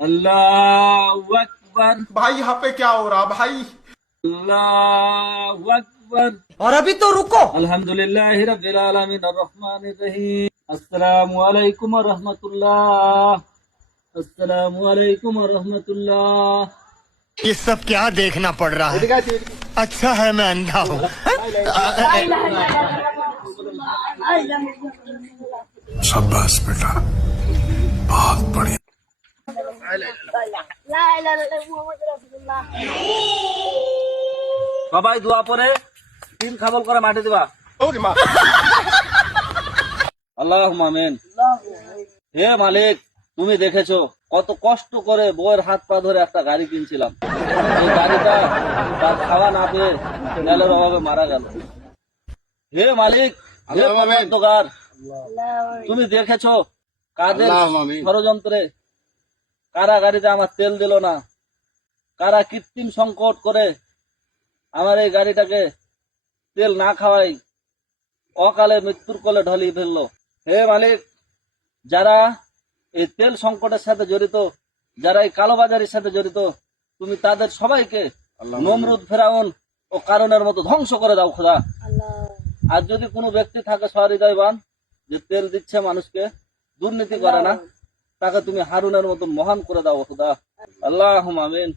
अल्लाहु अकबर। भाई यहाँ पे क्या हो रहा भाई। अल्लाहु अकबर। और अभी तो रुको। अल्हम्दुलिल्लाहि रब्बिल आलमीन अर्रहमानिर रहीम। अस्सलामु अलैकुम व रहमतुल्लाह। अस्सलामु अलैकुम व रहमतुल्लाह। ये सब क्या देखना पड़ रहा है? अच्छा है मैं अंधा हूँ। शाबाश बेटा, बहुत बढ़िया। সবাই দোয়া পরে 3 খাবল করে মাটি দিবা। আল্লাহুম্মা আমিন। হে মালিক, তুমি দেখেছো কত কষ্ট করে বউয়ের হাত পা ধরে একটা গাড়ি কিনছিলাম। এই গাড়িটা তার খাওয়া না পেয়ে তেলের অভাবে মারা গেল। হে মালিক, হে পরওয়ারদিগার, তুমি দেখেছো কাদের ষড়যন্ত্রে কারা গাড়িতে আমার তেল দিল না, কারা কৃত্রিম সংকট করে আমার এই গাড়িটাকে তেল না খাওয়াই অকালে মৃত্যুর কোলে ঢলিয়ে ফেললো। হে মালিক, যারা এই তেল সংকটের সাথে জড়িত, যারা এই কালোবাজারির সাথে জড়িত, তুমি তাদের সবাইকে নমরুদ, ফেরাউন ও কারণের মতো ধ্বংস করে দাও খোদা। আর যদি কোনো ব্যক্তি থাকে সহৃদয়বান, যে তেল দিচ্ছে মানুষকে, দুর্নীতি করে না, তাকে তুমি হারুনের মতো মহান করে দাও খোদা। আল্লাহুম্মা আমিন।